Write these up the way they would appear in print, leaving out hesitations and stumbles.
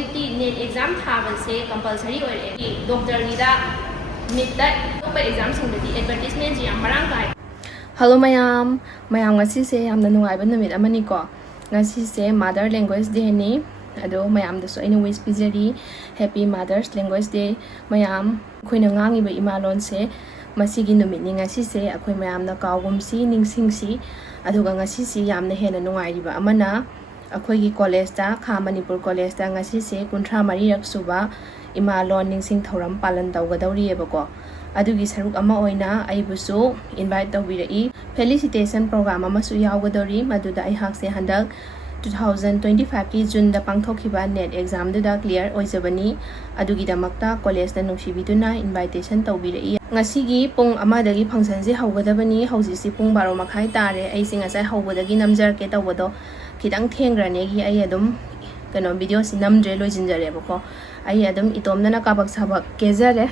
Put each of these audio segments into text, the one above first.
ꯍꯧꯖꯤꯛꯇꯤ net exam ꯊꯥꯕꯁꯦ compulsory ꯑꯣꯏꯔꯛꯑꯦ ꯗꯣꯛꯇꯔꯒꯤꯗ ꯅꯤꯠꯇ ꯑꯇꯣꯞꯄ ꯑꯦꯛꯖꯥꯝꯁꯤꯡꯗꯗꯤ ꯑꯦꯗꯚꯔꯇꯤꯁꯃꯦꯟꯁꯤ ꯌꯥꯝ ꯃꯔꯥꯡ ꯀꯥꯏ. ꯍꯜꯂꯣ ꯃꯌꯥꯝ ꯉꯁꯤꯁꯦ ꯌꯥꯝꯅ ꯅꯨꯡꯉꯥꯏꯕ ꯅꯨꯃꯤꯠ ꯑꯃꯅꯤꯀꯣ. ꯉꯁꯤꯁꯦ ꯃꯥꯗꯔ ꯂꯦꯡꯒ꯭ꯋꯦꯖ ꯗꯦꯅꯤ. ꯑꯗꯣ ꯃꯌꯥꯝꯗꯁꯨ ꯑꯩꯅ ꯋꯤꯁ ꯄꯤꯖꯔꯤ ꯍꯦꯄꯤ ꯃꯥꯗꯔꯁ ꯂꯦꯡꯒ꯭ꯋꯦꯖ ꯗꯦ. ꯃꯌꯥꯝ ꯑꯩꯈꯣꯏꯅ ꯉꯥꯡꯉꯤꯕ ꯏꯃꯥ ꯂꯣꯟꯁꯦ ꯃꯁꯤꯒꯤ ꯅꯨꯃꯤꯠꯅꯤ ꯉꯁꯤꯁꯦ ꯑꯩꯈꯣꯏ ꯃꯌꯥꯝꯅ ꯀꯥꯎꯒꯨꯝꯁꯤ ꯅꯤꯡꯁꯤꯡꯁꯤ. ꯑꯗꯨꯒ ꯉꯁꯤꯁꯤ ꯌꯥꯝꯅ ꯍꯦꯟꯅ ꯅꯨꯡꯉꯥꯏꯔꯤꯕ ꯑꯃꯅ ꯑꯩꯈꯣꯏꯒꯤ ꯀꯣꯂꯦꯖꯇ ꯈꯥ ꯃꯅꯤꯄꯨꯔ ꯀꯣꯂꯦꯖꯇ ꯉꯁꯤꯁꯦ 34ꯔꯛ ꯁꯨꯕ ꯏꯃꯥ ꯂꯣꯟ ꯅꯤꯡꯁꯤꯡ ꯊꯧꯔꯝ ꯄꯥꯂꯟ ꯇꯧꯒꯗꯧꯔꯤꯑꯕꯀꯣ. ꯑꯗꯨꯒꯤ ꯁꯔꯨꯛ ꯑꯃ ꯑꯣꯏꯅ ꯑꯩꯕꯨꯁꯨ ꯏꯟꯚꯥꯏꯠ ꯇꯧꯕꯤꯔꯛꯏ. ꯐꯦꯂꯤꯁꯤꯇꯦꯁꯟ ꯄ꯭ꯔꯣꯒ꯭ꯔꯥꯝ ꯑꯃꯁꯨ ꯌꯥꯎꯒꯗꯧꯔꯤ. ꯃꯗꯨꯗ ꯑꯩꯍꯥꯛꯁꯦ ꯍꯟꯗꯛ 2025ꯀꯤ ꯖꯨꯟꯗ ꯄꯥꯡꯊꯣꯛꯈꯤꯕ ꯅꯦꯠ ꯑꯦꯛꯖꯥꯝꯗꯨꯗ ꯀ꯭ꯂꯤꯌꯔ ꯑꯣꯏꯖꯕꯅꯤ. ꯑꯗꯨꯒꯤꯗꯃꯛꯇ ꯀꯣꯂꯦꯖꯅ ꯅꯨꯡꯁꯤꯕꯤꯗꯨꯅ ꯏꯟꯚꯥꯏꯇꯦꯁꯟ ꯇꯧꯕꯤꯔꯛꯏ. ꯉꯁꯤꯒꯤ ꯄꯨꯡ 1ꯗꯒꯤ ꯐꯪꯁꯟꯁꯦ ꯍꯧꯒꯗꯕꯅꯤ. ꯍꯧꯖꯤꯛꯁꯤ ꯄꯨꯡ 12:30 ꯇꯥꯔꯦ. ꯑꯩꯁꯦ ꯉꯁꯥꯏ ꯍꯧꯕꯗꯒꯤ ꯅꯝꯖꯔꯛꯀꯦ ꯇꯧꯕꯗꯣ ꯈꯤꯇꯪ ꯊꯦꯡꯈ꯭ꯔꯅꯦꯒꯤ ꯑꯩ ꯑꯗꯨꯝ ꯚꯤꯗꯤꯑꯣꯁꯤ ꯅꯝꯗ꯭ꯔꯦ ꯂꯣꯏꯁꯤꯟꯖꯔꯦꯕꯀꯣ. ꯑꯩ ꯑꯗꯨꯝ ꯏꯇꯣꯝꯗꯅ ꯀꯥꯕꯛ ꯁꯥꯕꯛ ꯀꯦꯖꯔꯦ.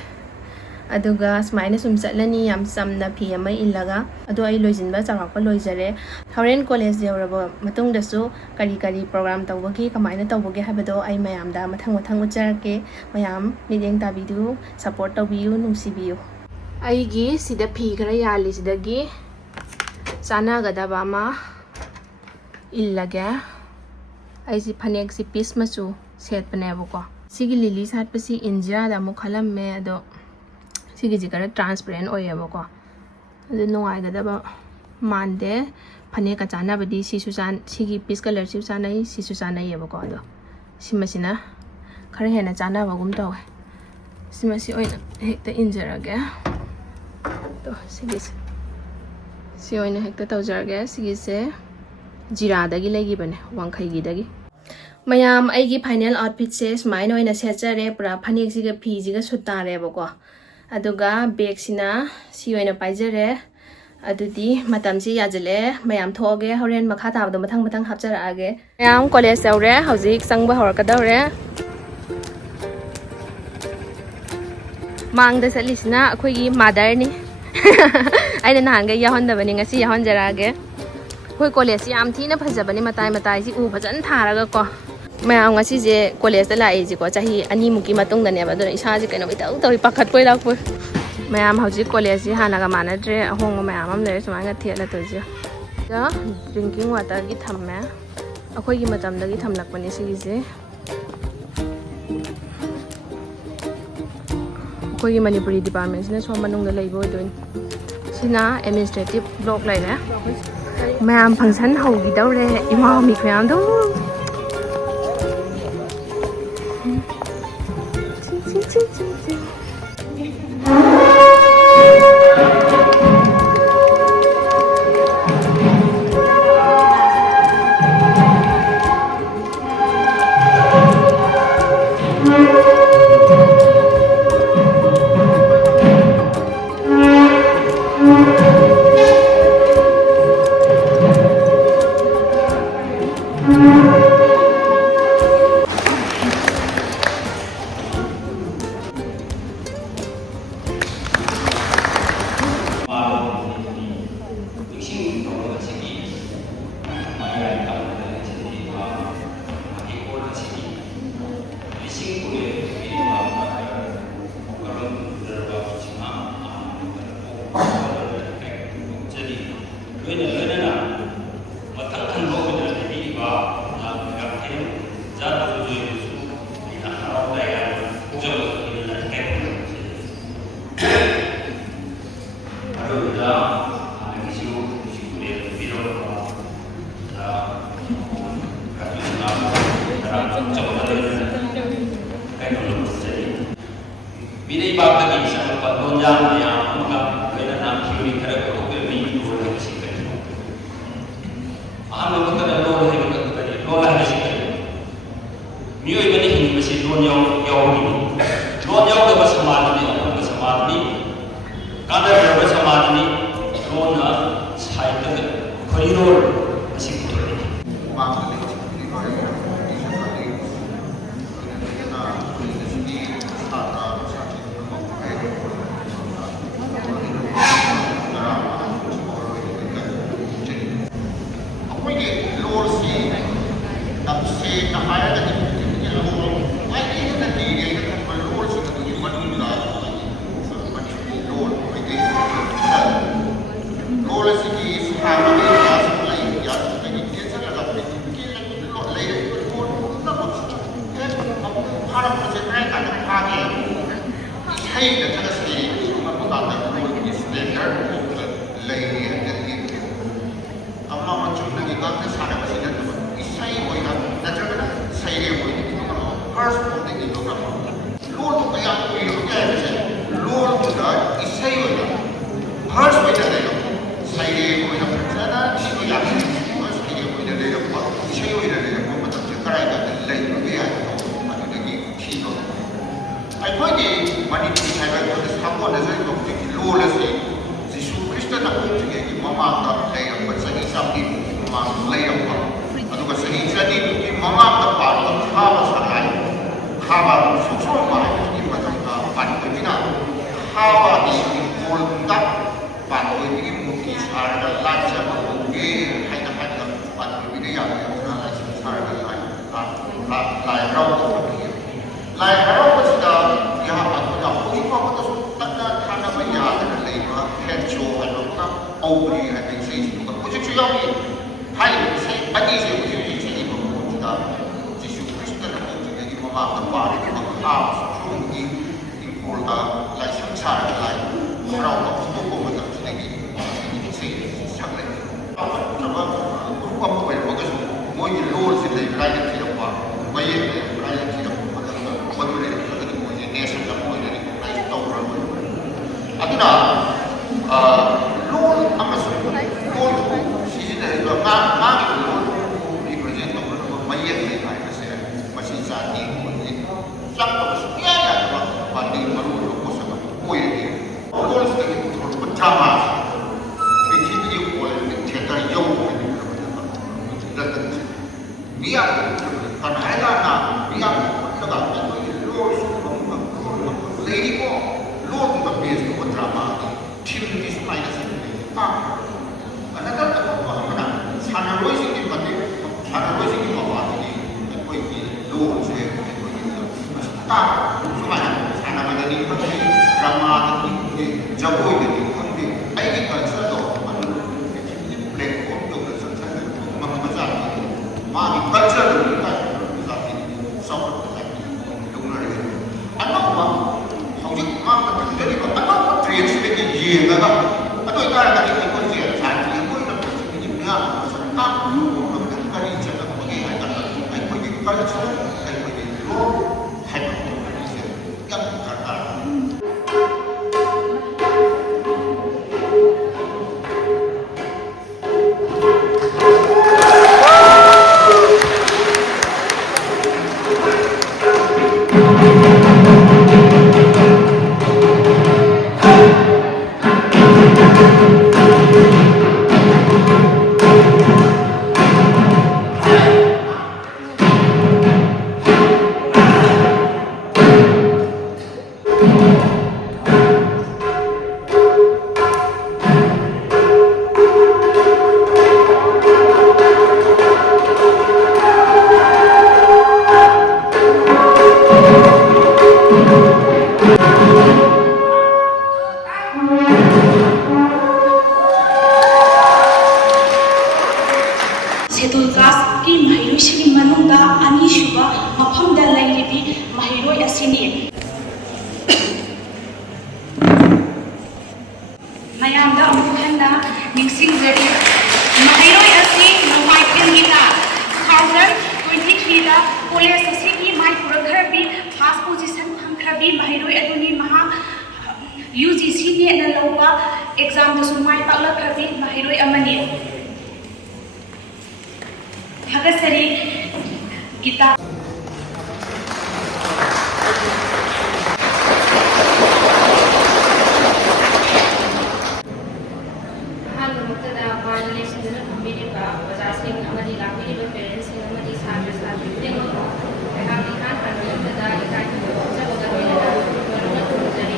ꯑꯗꯨꯒ ꯁꯨꯃꯥꯏꯅ ꯁꯨꯝ ꯆꯠꯂꯅꯤ ꯌꯥꯝ ꯆꯝꯅ ꯐꯤ ꯑꯃ ꯏꯜꯂꯒ. ꯑꯗꯣ ꯑꯩ ꯂꯣꯏꯁꯤꯟꯕ ꯆꯥꯎꯔꯥꯛꯄ ꯂꯣꯏꯖꯔꯦ. ꯍꯣꯔꯦꯟ ꯀꯣꯂꯦꯖ ꯌꯧꯔꯕ ꯃꯇꯨꯡꯗꯁꯨ ꯀꯔꯤ ꯄ꯭ꯔꯣꯒ꯭ꯔꯥꯝ ꯇꯧꯕꯒꯦ ꯀꯃꯥꯏꯅ ꯇꯧꯕꯒꯦ ꯍꯥꯏꯕꯗꯣ ꯑꯩ ꯃꯌꯥꯝꯗ ꯃꯊꯪ ꯎꯠꯆꯔꯛꯀꯦ. ꯃꯌꯥꯝ ꯃꯤꯠꯌꯦꯡ ꯇꯥꯕꯤꯌꯨ, ꯁꯞꯄꯣꯔꯠ ꯇꯧꯕꯤꯌꯨ, ꯅꯨꯡꯁꯤꯕꯤꯌꯨ. ꯑꯩꯒꯤ ꯁꯤꯗ ꯐꯤ ꯈꯔ ꯌꯥꯜꯂꯤꯁꯤꯗꯒꯤ ꯆꯥꯟꯅꯒꯗꯕ ꯑꯃ ꯏꯜꯂꯒꯦ. ꯑꯩꯁꯤ ꯐꯅꯦꯛꯁꯤ ꯄꯤꯁ ꯃꯆꯨ ꯁꯦꯠꯄꯅꯦꯕꯀꯣ. ꯁꯤꯒꯤ ꯂꯤꯂꯤ ꯁꯥꯠꯄꯁꯤ ꯏꯟꯗꯤꯌꯥꯗ ꯑꯃꯨꯛ ꯈꯜꯂꯝꯃꯦ. ꯑꯗꯣ ꯁꯤꯒꯤꯁꯤ ꯈꯔ ꯇ꯭ꯔꯥꯟꯁꯄꯦꯔꯦꯟ ꯑꯣꯏꯌꯦꯕꯀꯣ. ꯑꯗꯨ ꯅꯨꯡꯉꯥꯏꯒꯗꯕ ꯃꯥꯟꯗꯦ. ꯐꯅꯦꯛꯀ ꯆꯥꯟꯅꯕꯗꯤ ꯁꯤꯒꯤ ꯄꯤꯁ ꯀꯂꯔꯁꯤꯁꯨ ꯆꯥꯟꯅꯩ, ꯁꯤꯁꯨ ꯆꯥꯟꯅꯩꯌꯦꯕꯀꯣ. ꯑꯗꯣ ꯁꯤꯃꯁꯤꯅ ꯈꯔ ꯍꯦꯟꯅ ꯆꯥꯟꯅꯕꯒꯨꯝ ꯇꯧꯋꯦ. ꯁꯤꯃꯁꯤ ꯑꯣꯏꯅ ꯍꯦꯛꯇ ꯏꯟꯖꯔꯒꯦ. ꯑꯗꯣ ꯁꯤ ꯑꯣꯏꯅ ꯍꯦꯛꯇ ꯇꯧꯖꯔꯒꯦ. ꯁꯤꯒꯤꯁꯦ ꯖꯤꯔꯥꯗꯒꯤ ꯂꯩꯈꯤꯕꯅꯦ, ꯋꯥꯡꯈꯩꯒꯤꯗꯒꯤ. ꯃꯌꯥꯝ ꯑꯩꯒꯤ ꯐꯥꯏꯅꯦꯜ ꯑꯥꯎꯠꯐꯤꯠꯁꯦ ꯁꯨꯃꯥꯏꯅ ꯑꯣꯏꯅ ꯁꯦꯠꯆꯔꯦ. ꯄꯨꯔꯥ ꯐꯅꯦꯛꯁꯤꯒ ꯐꯤꯁꯤꯒ ꯁꯨꯠ ꯇꯥꯔꯦꯕꯀꯣ. ꯑꯗꯨꯒ ꯕꯦꯒꯁꯤ나 ꯁꯤ ꯑꯣꯏꯅ ꯄꯥꯏꯖꯔꯦ. ꯑꯗꯨꯗꯤ ꯃꯇꯝꯁꯤ ꯌꯥꯖꯜꯂꯛꯑꯦ. ꯃꯌꯥꯝ ꯊꯣꯛꯑꯒꯦ. ꯍꯣꯔꯦꯟ ꯃꯈꯥ ꯇꯥꯕꯗꯣ ꯃꯊꯪ ꯍꯥꯞꯆꯔꯛꯑꯒꯦ. ꯃꯌꯥꯝ ꯀꯣꯂꯦꯖ ꯌꯧꯔꯦ. ꯍꯧꯖꯤꯛ ꯆꯪꯕ ꯍꯧꯔꯛꯀꯗꯧꯔꯦ. ꯃꯥꯡꯗ ꯆꯠꯂꯤꯁꯤꯅ ꯑꯩꯈꯣꯏꯒꯤ ꯃꯥꯗꯔꯅꯤ. ꯑꯩꯅ ꯅꯍꯥꯟꯒꯩ ꯌꯥꯎꯍꯟꯗꯕꯅꯤ, ꯉꯁꯤ ꯌꯥꯎꯍꯟꯖꯔꯛꯑꯒꯦ. ꯑꯩꯈꯣꯏ ꯀꯣꯂꯦꯖꯁꯤ ꯌꯥꯝ ꯊꯤꯅ ꯐꯖꯕꯅꯤ. ꯃꯇꯥꯏꯁꯤ ꯎ ꯐꯖꯅ ꯊꯥꯔꯒꯀꯣ. ꯃꯌꯥꯝ ꯉꯁꯤꯁꯦ ꯀꯣꯂꯦꯖꯇ ꯂꯥꯛꯏꯁꯤꯀꯣ ꯆꯍꯤ 2ꯃꯨꯛꯀꯤ ꯃꯇꯨꯡꯗꯅꯦꯕ. ꯑꯗꯨꯅ ꯏꯁꯥꯁꯦ ꯀꯩꯅꯣ ꯏꯇꯧ ꯇꯧꯏ, ꯄꯥꯈꯠꯄꯣꯏ ꯂꯥꯛꯄꯣꯏ. ꯃꯌꯥꯝ ꯍꯧꯖꯤꯛ ꯀꯣꯂꯦꯖꯁꯤ ꯍꯥꯟꯅꯒ ꯃꯥꯟꯅꯗ꯭ꯔꯦ. ꯑꯍꯣꯡꯕ ꯃꯌꯥꯝ ꯑꯃ ꯂꯩꯔꯦ. ꯁꯨꯃꯥꯏꯅ ꯊꯦꯠꯂ ꯇꯧꯔꯤꯁꯦ. ꯁꯤꯗ ꯗ꯭ꯔꯤꯡꯀꯤꯡ ꯋꯥꯇꯔꯒꯤ ꯊꯝꯃꯦ. ꯑꯩꯈꯣꯏꯒꯤ ꯃꯇꯝꯗꯒꯤ ꯊꯝꯂꯛꯄꯅꯦ ꯁꯤꯒꯤꯁꯦ. ꯑꯩꯈꯣꯏꯒꯤ ꯃꯅꯤꯄꯨꯔꯤ ꯗꯤꯄꯥꯔꯠꯃꯦꯟꯁꯤꯅ ꯁꯣꯝ ꯃꯅꯨꯡꯗ ꯂꯩꯕ ꯑꯣꯏꯗꯣꯏꯅꯤ. ꯁꯤꯅ ꯑꯦꯗꯃꯤꯅꯤꯁꯇ꯭ꯔꯦꯇꯤꯚ ꯕ꯭ꯂꯣꯛ ꯂꯩꯔꯦ. ꯃꯌꯥꯝ ꯐꯪꯁꯟ ꯍꯧꯈꯤꯗꯧꯔꯦ. ꯏꯃꯥ ꯃꯤ ꯃꯌꯥꯝꯗꯣ ꯏꯁꯩ ꯅꯠꯇ꯭ꯔꯒ ꯁꯩꯔꯦꯡ ꯁꯨꯝꯕ ꯀꯥꯟꯗ ꯃꯣꯏꯒꯤ ꯁ꯭ꯇꯦꯟꯗꯔꯠ ꯑꯣꯐ ꯂꯩꯔꯤ ꯍꯥꯏꯕꯗꯤ ꯑꯃ ꯆꯨꯝꯅꯒꯤ ꯉꯥꯛꯇ ꯁꯥꯟꯅꯕꯁꯤ ꯅꯠꯇꯕ ꯏꯁꯩ ꯑꯣꯏꯅ ꯅꯠꯇ꯭ꯔꯒꯅ ꯁꯩꯔꯦꯡ ꯑꯣꯏꯅ ꯏꯗꯨꯒꯅ ꯐꯥꯔꯁ ꯐꯣꯝꯗ ꯏꯗꯨꯒ ꯂꯣꯟꯗꯨ ꯀꯌꯥ ꯀꯨꯏꯔꯕꯒꯦ ꯍꯥꯏꯕꯁꯦ ꯂꯣꯟꯗꯨꯗ ꯏꯁꯩ ꯑꯣꯏꯅ ꯐꯥꯔꯁ ꯑꯣꯏꯅ ꯂꯩꯔꯛꯄ ꯁꯩꯔꯦꯡ ꯑꯣꯏꯅ ꯐꯖꯅ ꯏꯕ ꯌꯥꯕ ꯁꯩꯔꯦꯡ ꯑꯣꯏꯅ ꯂꯩꯔꯛꯄ ꯏꯁꯩ ꯑꯣꯏꯅ ꯂꯩꯔꯛꯄ ꯃꯇꯝꯁꯦ ꯀꯗꯥꯏꯗ ꯂꯩꯕꯒꯦ ꯍꯥꯏꯕꯗꯣ ꯑꯗꯨꯗꯒꯤ ꯊꯤꯕ ꯑꯩꯈꯣꯏꯒꯤ ꯃꯅꯤꯄꯨꯔꯤ ꯍꯥꯏꯕ ꯑꯩꯈꯣꯏꯗ ꯁꯥꯒꯣꯟꯅꯖꯔꯤꯕ ꯍꯧꯖꯤꯛꯀꯤ ꯂꯣꯟ ꯑꯁꯤ ꯖꯤꯁꯨ ꯈ꯭ꯔꯤꯁꯇꯅ ꯄꯣꯛꯇ꯭ꯔꯤꯉꯩꯒꯤ ꯃꯃꯥꯡꯗ ꯂꯩꯔꯛꯄ ꯆꯍꯤ ꯆꯥꯝꯃꯔꯤꯃꯨꯛꯀꯤ ꯃꯃꯥꯡꯗ ꯂꯩꯔꯛꯄ ꯑꯗꯨꯒ ꯆꯍꯤ ꯆꯅꯤꯃꯨꯛꯀꯤ ꯃꯃꯥꯡꯗ ꯄꯥꯟꯕ ꯈꯥꯕ ꯁꯉꯥꯏ ꯈꯥꯕ ꯁꯣꯛꯁꯣꯟꯕ ꯍꯥꯏꯕꯁꯤꯒꯤ ꯃꯇꯝꯗ ꯄꯥꯟꯕꯅꯤꯅ ꯈꯥꯕꯒꯤ ꯏꯪꯈꯣꯜꯗ ꯄꯥꯟꯕꯒꯤ ꯃꯨꯔꯇꯤ ꯁꯥꯔꯒ ꯂꯥꯠꯆꯕ ꯍꯧꯒꯦ ꯍꯥꯏꯅ ꯍꯥꯏꯕ ꯄꯥꯟꯕꯤꯅ ꯌꯥꯝꯅ ꯂꯥꯏꯁꯪ ꯁꯥꯔꯒ ꯂꯥꯏ ꯍꯔꯥꯎꯕ ꯂꯥꯏ ꯍꯔꯥꯎꯕꯁꯤꯗ ꯑꯩꯈꯣꯏꯅ ꯍꯧꯖꯤꯛ ꯐꯥꯎꯕꯗꯁꯨ ꯀꯟꯅ ꯊꯥꯅꯕ ꯌꯥꯗꯅ ꯂꯩꯕ ꯍꯦꯟꯆꯣ ꯍꯥꯏꯕ ꯑꯃ ꯑꯧꯕ꯭ꯔꯤ ꯍꯥꯏꯕ ꯏꯁꯩꯁꯤꯡꯗꯨꯒ ꯍꯧꯖꯤꯛꯁꯨ ꯌꯥꯎꯔꯤ ꯍꯥꯏꯔꯤꯕ ꯏꯁꯩ ꯑꯅꯤꯁꯦ ꯍꯧꯖꯤꯛ ꯍꯧꯖꯤꯛ ꯏꯁꯩꯒꯤ ꯃꯐꯝꯁꯤꯗ ꯖꯤꯁꯨ ꯈ꯭ꯔꯤꯁꯇꯅ ꯄꯣꯛꯇ꯭ꯔꯤꯉꯩꯒꯤ ꯃꯃꯥꯡꯗ ꯄꯥꯜꯂꯤꯕ ꯈꯥꯕ ꯁꯣꯛꯁꯣꯟꯒꯤ ꯏꯪꯈꯣꯜꯗ ꯂꯥꯏꯁꯪ ꯁꯥꯔꯒ ꯂꯥꯏ ꯍꯔꯥꯎꯕ ꯐꯣꯡꯗꯣꯛꯄ ꯃꯇꯝꯁꯤꯗꯒꯤ ꯏꯁꯩ ꯁꯛꯂꯛꯏ ꯆꯥꯎꯈꯠꯆꯕ ꯒ꯭ꯔꯨꯞ ꯑꯃ ꯑꯣꯏꯔꯝꯃꯒꯁꯨ ꯃꯣꯏꯒꯤ ꯂꯣꯟꯁꯤ ꯂꯩꯕ꯭ꯔꯥꯏꯅ ꯊꯤꯔꯛꯄ ꯃꯌꯦꯛ ꯂꯩꯕ꯭ꯔꯥꯏꯅ ꯊꯤꯔꯛꯄ ꯃꯇꯝꯗ ꯃꯗꯨ ꯂꯩꯔꯛꯇ꯭ꯔꯒꯗꯤ ꯃꯣꯏꯁꯦ ꯅꯦꯁꯟ ꯑꯃ ꯑꯣꯏꯅ ꯔꯤꯀꯣꯒꯅꯥꯏꯖ ꯇꯧꯔꯔꯣꯏ ꯑꯗꯨꯅ ꯂꯣꯟ ꯑꯃꯁꯨꯡ ꯂꯣꯟꯕꯨ ꯁꯤꯖꯤꯟꯅꯔꯤꯕ ꯃꯥꯒꯤ ꯂꯣꯟꯕꯨ ꯔꯤꯄ꯭ꯔꯖꯦꯟ ꯇꯧꯅꯕ ꯃꯌꯦꯛ ꯂꯩꯕ ꯍꯥꯏꯕꯁꯦ ꯃꯁꯤ ꯖꯥꯇꯤ ꯑꯩꯈꯣꯏꯒꯤ ꯆꯪꯕ ꯁꯨꯡꯌꯥ ꯌꯥꯗꯕ ꯄꯥꯟꯗꯤ ꯃꯔꯨ ꯑꯣꯏꯕ ꯄꯣꯠꯁꯛ ꯑꯃ ꯑꯣꯏꯔꯛꯏ ꯂꯣꯟꯁꯤꯗꯒꯤ ꯄꯨꯊꯣꯔꯛꯄ ꯗ꯭ꯔꯃꯥ ꯄ꯭ꯔꯤꯊꯤꯕꯤꯒꯤ ꯑꯣꯏꯔꯤꯕ ꯊꯤꯌꯦꯇꯔ ꯌꯧꯕ ꯂꯟꯗꯟꯁꯦ ꯃꯤꯌꯥꯝꯅ ꯀꯅꯥꯏꯗꯅ ꯃꯤꯌꯥꯝꯅ ꯄꯨꯜꯂꯒ ꯑꯩꯈꯣꯏꯒꯤ ꯂꯣꯟ ꯂꯩꯔꯤꯕ ꯂꯣꯟꯗꯨꯒ ꯕꯦꯖ ꯇꯧꯕ ꯗ꯭ꯔꯃꯥꯒꯤ ꯊꯤꯝꯗꯤ ꯁꯨꯃꯥꯏꯅ ꯆꯠꯂꯤ ꯑꯅꯗꯔ ꯑꯇꯣꯞꯄ ꯑꯃꯅ ꯁꯥꯟꯅꯔꯣꯏꯁꯤꯡꯒꯤ ꯃꯇꯦꯡ ꯁꯥꯟꯅꯔꯣꯏꯁꯤꯡꯒꯤ ꯃꯄꯥꯗꯒꯤ ꯑꯩꯈꯣꯏꯒꯤ ꯂꯣꯟꯁꯦ ꯑꯩꯈꯣꯏꯒꯤ ꯁꯨꯃꯥꯏꯅ ꯁꯥꯟꯅꯕꯗꯗꯤ ꯈꯪꯗꯦ ꯗ꯭ꯔꯃꯥꯗꯗꯤ ꯈꯪꯗꯦ ꯖꯒꯣꯏꯗꯗꯤ ꯈꯪꯗꯦ ꯑꯩꯒꯤ ꯀꯜꯆꯔꯗꯣ ꯑꯗꯨ ꯄ꯭ꯂꯦꯠꯐꯣꯝ ꯌꯧꯅ ꯆꯠꯊꯔꯒ ꯉꯝꯕ ꯖꯥꯇꯤ ꯃꯥꯒꯤ ꯀꯜꯆꯔꯗꯨ ꯖꯥꯇꯤ ꯆꯥꯎꯈꯠꯄ ꯖꯥꯇꯤ ꯂꯧꯅꯔꯤꯁꯦ ꯑꯅꯧꯕ ꯍꯧꯖꯤꯛ ꯃꯥꯡꯗ ꯊꯝꯖꯔꯤꯕ ꯑꯅꯧꯕ ꯇ꯭ꯔꯦꯟꯁꯤꯗꯒꯤ ꯌꯦꯡꯉꯒ ꯑꯗꯨ ꯑꯣꯏꯇꯥꯔꯒꯗꯤ ꯑꯩꯈꯣꯏꯁꯦ ꯖꯥꯇꯤ ꯑꯩꯈꯣꯏꯅ ꯄ꯭ꯔꯤꯊꯤꯕꯤꯒꯤ ꯃꯤꯌꯥꯝ ꯃꯁꯛ ꯇꯥꯛꯄ ꯀꯔꯤ ꯆꯠꯂꯛꯄꯒꯦ ꯍꯥꯏꯕꯗ ꯑꯩꯈꯣꯏꯒꯤ ꯀꯜꯆꯔ ꯑꯩꯈꯣꯏꯒꯤ ꯂꯣꯟ ꯍꯥꯏꯕ ꯑꯁꯦ ꯌꯥꯝ ꯗꯔꯀꯥꯔ ꯁꯦꯗꯨꯜ ꯀꯥꯁꯀꯤ ꯃꯍꯩꯔꯣꯏꯁꯤꯡꯒꯤ ꯃꯅꯨꯡꯗ ꯑꯅꯤꯁꯨꯕ ꯃꯐꯝꯗ ꯂꯩꯔꯤꯕꯤ ꯃꯍꯩꯔꯣꯏ ꯑꯁꯤꯅꯤ꯫ ꯃꯌꯥꯝꯗ ꯑꯃꯨꯛ ꯍꯟꯅ ꯅꯤꯡꯁꯤꯡꯖꯔꯤ ꯃꯍꯩꯔꯣꯏ ꯑꯁꯤ ꯅꯣꯡꯃꯥꯏꯊꯦꯝꯒꯤꯅ 2023ꯗ ꯀꯣꯂꯦꯖ ꯑꯁꯤꯒꯤ ꯃꯥꯏ ꯄꯨꯔꯛꯈ꯭ꯔꯕꯤ ꯐꯥꯔꯁ ꯄꯣꯖꯤꯁꯟ ꯐꯪꯈ꯭ꯔꯕꯤ ꯃꯍꯩꯔꯣꯏ ꯑꯗꯨꯅꯤ꯫ ꯃꯍꯥꯛ UGC ꯅꯦꯠꯅ ꯂꯧꯕ ꯑꯦꯛꯖꯥꯝꯗꯁꯨ ꯃꯥꯏ ꯄꯥꯛꯂꯛꯈ꯭ꯔꯕꯤ ꯃꯍꯩꯔꯣꯏ ꯑꯃꯅꯤ꯫ ꯊꯥꯒꯠꯆꯔꯤ ꯒꯤꯇꯥ ꯑꯍꯥꯟꯕꯃꯛꯇꯗ ꯃꯥꯔꯒꯅꯥꯏꯖꯦꯁꯟꯗꯨꯅ ꯊꯝꯕꯤꯔꯤꯕ ꯑꯣꯖꯥꯁꯤꯡ ꯑꯃꯗꯤ ꯂꯥꯛꯄꯤꯔꯤꯕ ꯄꯦꯔꯦꯟꯁꯁꯤꯡ ꯑꯃꯗꯤ ꯁꯥꯇ꯭ꯔ ꯁꯥꯇ꯭ꯔꯤ ꯈꯨꯗꯤꯡꯃꯛ ꯑꯩꯍꯥꯛꯅ ꯏꯍꯥꯟ ꯍꯥꯟꯕꯗ ꯏꯀꯥꯏ ꯈꯨꯝꯅꯖꯕꯒ ꯂꯣꯏꯅꯅ ꯃꯔꯨꯞꯅ ꯈꯨꯔꯨꯝꯖꯔꯤ꯫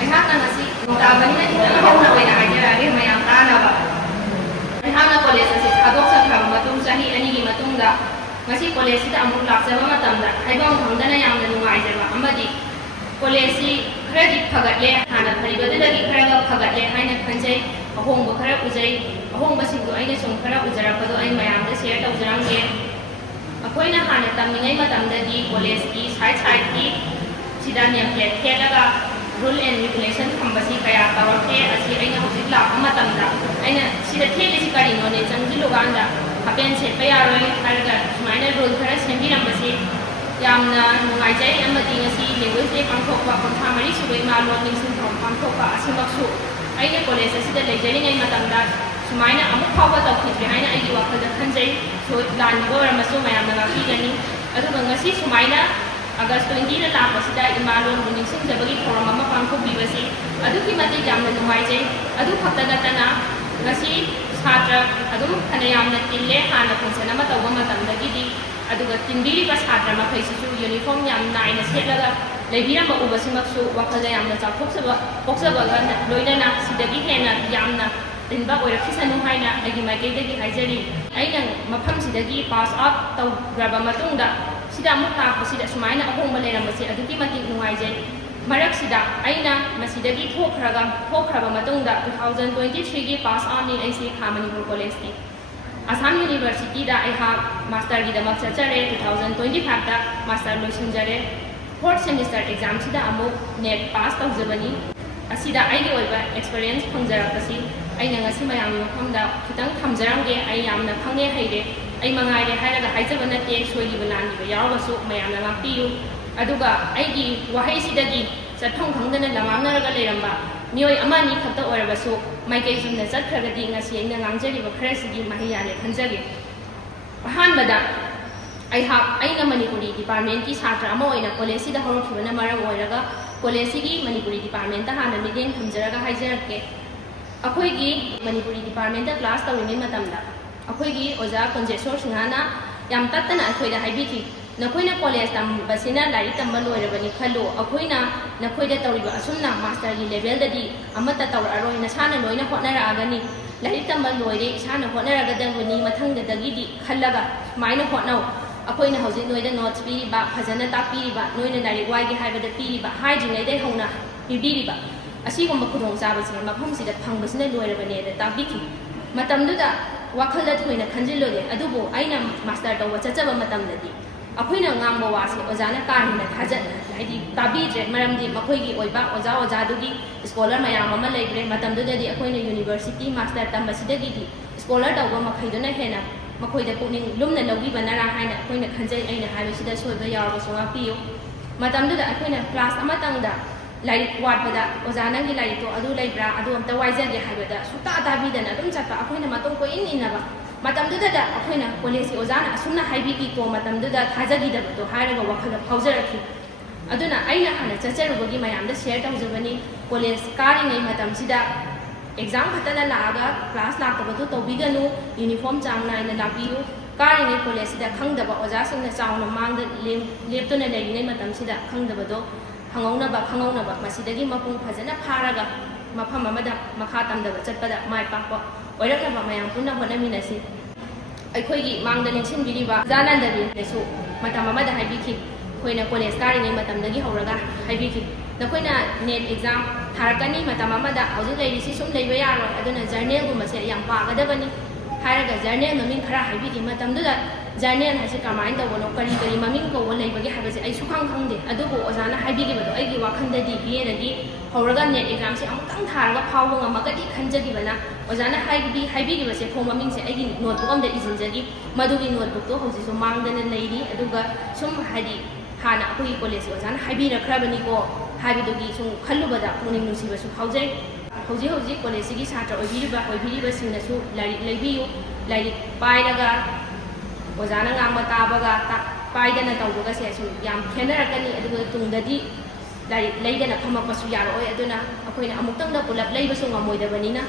ꯑꯩꯍꯥꯛꯅ ꯉꯁꯤ ꯅꯨꯡꯗꯥꯡꯕꯅꯤꯅ ꯈꯤꯇꯪ ꯍꯧꯅ ꯑꯣꯏꯅ ꯍꯥꯏꯖꯔꯛꯑꯒꯦ ꯃꯌꯥꯝ ꯇꯥꯅꯕ꯫ ꯑꯩꯍꯥꯛꯅ ꯀꯣꯂꯦꯖ ꯑꯁꯤ ꯊꯥꯗꯣꯛꯆꯈ꯭ꯔꯕ ꯃꯇꯨꯡ ꯆꯍꯤ 2ꯒꯤ ꯃꯇꯨꯡꯗ ꯉꯁꯤ ꯀꯣꯂꯦꯖꯁꯤꯗ ꯑꯃꯨꯛ ꯂꯥꯛꯆꯕ ꯃꯇꯝꯗ ꯍꯥꯏꯐꯝ ꯈꯪꯗꯅ ꯌꯥꯝꯅ ꯅꯨꯡꯉꯥꯏꯖꯕ ꯑꯃꯗꯤ ꯀꯣꯂꯦꯖꯁꯤ ꯈꯔꯗꯤ ꯐꯒꯠꯂꯦ, ꯍꯥꯟꯅ ꯐꯔꯤꯕꯗꯨꯗꯒꯤ ꯈꯔꯒ ꯐꯒꯠꯂꯦ ꯍꯥꯏꯅ ꯈꯟꯖꯩ, ꯑꯍꯣꯡꯕ ꯈꯔ ꯎꯖꯩ꯫ ꯑꯍꯣꯡꯕꯁꯤꯡꯗꯣ ꯑꯩꯅ ꯁꯨꯝ ꯈꯔ ꯎꯖꯔꯛꯄꯗꯣ ꯑꯩ ꯃꯌꯥꯝꯗ ꯁꯦꯌꯔ ꯇꯧꯖꯔꯝꯒꯦ꯫ ꯑꯩꯈꯣꯏꯅ ꯍꯥꯟꯅ ꯇꯝꯂꯤꯉꯩ ꯃꯇꯝꯗꯗꯤ ꯀꯣꯂꯦꯖꯀꯤ ꯁꯥꯏꯠꯀꯤ sida name plate thelaga rule and regulation thambasi kaya tawakte asi aina hojik lakpa matamda aina sida thelisi karino ne changjiluganda hapen setpa yaroi haraga sumaina rule khara sembirambasi yamna nungaijai amadi ngasi language day pangthokpa kontha mari subei ma lon ningsing pangthokpa asimaksu aina college asida lejari ngai matamda sumaina amuk phawba tawkhidri haina aigi wakhalda khanjai so lanbo ramasu mayamna ngakigani aduga ngasi sumaina August 20 na lakpasida imalon ningsingjabagi thoram ama pangthokbibasi aduki matik yamna nungaijai adu khakta natana ngasi satra adum khana yamna tille hana function ama tawba matamdagidi aduga tinbiriba satra makhaisisu uniform yam naina setlaga leibiramba ubasimaksu wakhalda yamna chakhoksaba poksabaga loinana sidagi hena yamna tinba oirakhisanu haina agi maikeidagi haijari aina mafamsidagi pass out tawgraba matungda sida amuk lakpasida sumaina ahongba leirambasi aduki matik nungaijai Maraksida aina masidagi thokraba matungda 2023 gi pass on ni aisi Manipur College ni Assam University da ai ha master gi damak chachare 2025 da master loisinjare 4th semester exam sida amuk net pass tawjabani asida ai gi oiba experience phangjarakasi aina ngasi mayam mafamda khitang thamjaramge ai yamna phange haire ai mangaire hairaga haijaba natte soigi balani ba yawasu mayamna ngakpiyu aduga aigi wahai sidagi chathong khangdana lamamnaraga leiramba mioi amani khata oirabasu maikai sumna chatkragadi ngasi aina ngangjariba kharasigi mahiyane khanjage ahanbada aina Manipuri department ki satra ama oina college sida horokibana maram oiraga college sigi Manipuri department ta hana mideng thamjaraga haijarakke akhoigi Manipuri department da class tawrimi matamda akhoigi oja konjesor singhana yam tattana akhoida haibiki nakoina college tambasina lari tamba loirabani khallo akhoina nakoida tawriba asumna master gi level dadi amata tawraroi nasana loina hotnara agani lari tamba loire isana hotnaraga danguni mathangda dagidi khallaga maina hotnau akhoina hojik noida notes piriba phajana takpiriba noina lari waigi haibada piriba haijingai dai hona pibiriba asigumba khudong sabase mafamsida phangbasina loirabane da tabiki matamduda wakhalda thoina khanjilode adubo aina master tawba chachaba matamdadi akoina ngangba wase ojana karina thajat haidi tabidre maramdi makhoigi oiba oja dugi scholar mayam ama leigre matamdudadi akoina university master tambasidagi di scholar tawba makhaiduna hena makhoida pukning lumna logi banara haina akoina khanjai aina haibasida soiba yarba songa piyo matamduda akoina class amatangda like वाटपदा ओजानंगी like तो अदु Lebra अदु अमता वाइजगे हाइबदा सुता ताबिदन अदुम चक्का अखोइना मतों को इनबा मतमदुदा अखोइना college ओजाना असुमना हाइबिकी को मतमदुदा थाजगिदबतो हाइरगा वखल फाउजरखि अदुना आइना हाना चचरुबगी मयामदा शेयर तौजबनी कॉलेज कारिङै मतमसिदा एग्जाम खतना लागा क्लास लाक्तबतो तौबिगनु यूनिफॉर्म चांग नाइना लाबियु कारिङै कॉलेज सिदा खंगदबा ओजासिंगना चाउना मांगदा लेप्तुना लेरिङै मतमसिदा खंगदबदो खंगौनबा मसिदगी मपुंग फजना फारागा मफम अमदा मखा तमदबा चटपदा माय पाकपा ओइरकबा मयाम पुना होनमिनसी अखोइगी मांगदा निंसिनबिरिबा जानंदबि नेसु मतम अमदा हाइबिखि खोइना कॉलेज कारिङै मतमदगी हौरगा हाइबिखि नखोइना नेट एग्जाम थारकनी मतम अमदा हौजिक लेरिसि सुम लेबा यारो अदुना जर्नल गुमसे याम पागदबनी हाइरगा जर्नल ममिंग खरा हाइबिखि मतमदुदा जर्नल हाइसे कमाइन तौबनो करी ममिंग को लेबगे हाइबसे आई सुखंग खंगदे अदुबो ओजाना हाइबिगिबदो आइगी वाखंददी बिएनगी हौरगा नेट एग्जाम से अमुकंग थारगा फावो ngमगदी खंजगिबना ओजाना हाइबिगिबसे फो ममिंग से आइगी नोटबुक अमदा इजिनजगी मदुगी नोटबुक तो हौजिसो मांगदना लेरी अदुगा सुम हाइदि हाना अखोई कॉलेज ओजाना हाइबिरखराबनी को हाइबिदुगी सुम खल्लुबदा पुनिंग नुसिबसु फावजै हौजी कॉलेज सिगी छात्र ओइबिरिबा सिंगनसु लाइक लेबियु लाइक पाइरगा ओजाना ngamma tabaga paidana tawbuga se su yam khenarakani aduga tungdadi leidana phamapasu yaroi aduna akoina amuktang da pulap leibasu ngamoidabanina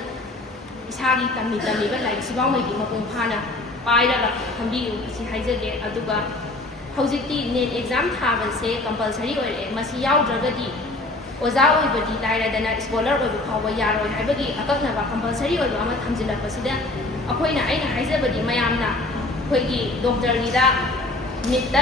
isagi tami ba lai sibawmai gi mapung phana pairaga thambiu si haijage aduga hojikti net exam thaban se compulsory oire masi yaudragadi oza oibadi lairadana scholar oibu phawa yaroi haibagi akakna ba compulsory oibu ama thamjilapasida akoina aina haijabadi mayamna खोइगी doctor गिदा NEET